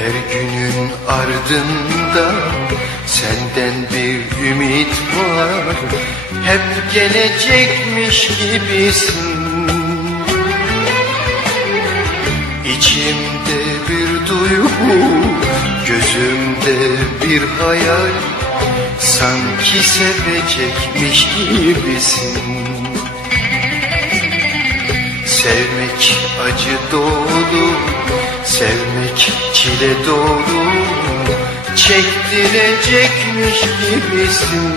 Her günün ardında senden bir ümit var Hep gelecekmiş gibisin İçimde bir duygu, gözümde bir hayal Sanki sevecekmiş gibisin Sevmek acı dolu, sevmek çile dolu Çektirecekmiş gibisin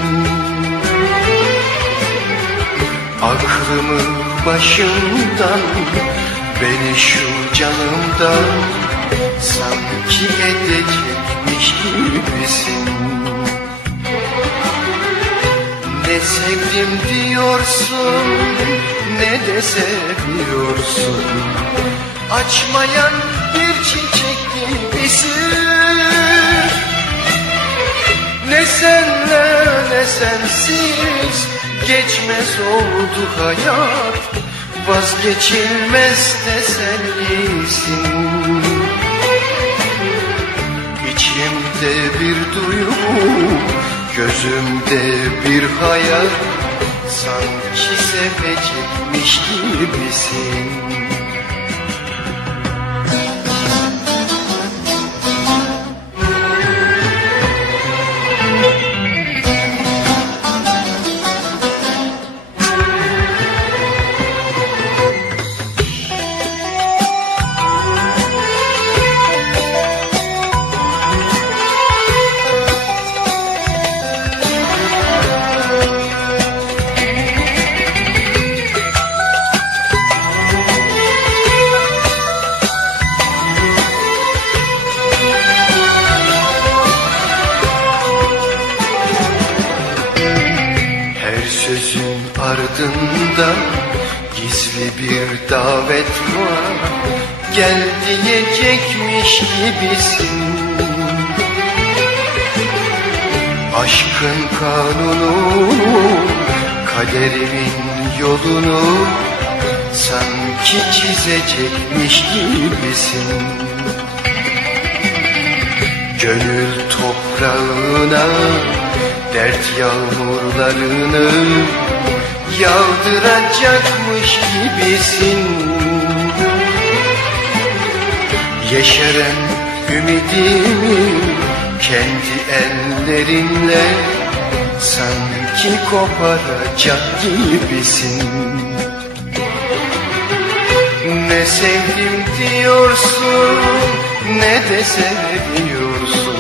Aklımı başımdan, beni şu canımdan Sanki edecekmiş gibisin Ne sevdim diyorsun ne de seviyorsun Açmayan bir çiçek gibisin Ne senle ne sensiz Geçmez oldu hayat Vazgeçilmez tesellisin İçimde bir duygu Gözümde bir hayal sanki sevecekmiş gibisin ardında Gizli bir davet var Gel diyecekmiş gibisin Aşkın kanunu Kaderimin yolunu Sanki çizecekmiş gibisin Gönül toprağına Dert yağmurlarını yağdıracakmış gibisin Yeşeren ümidimi kendi ellerinle sanki koparacak gibisin Ne sevdim diyorsun ne de seviyorsun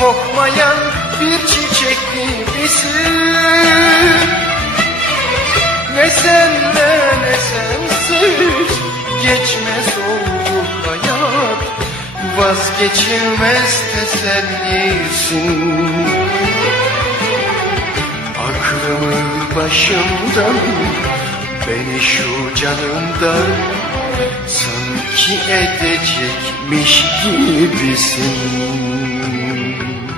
Kokmayan bir çiçek gibisin ne senle ne sensiz Geçmez oldu hayat Vazgeçilmez tesellisin Aklımı başımdan Beni şu canımdan Sanki edecekmiş gibisin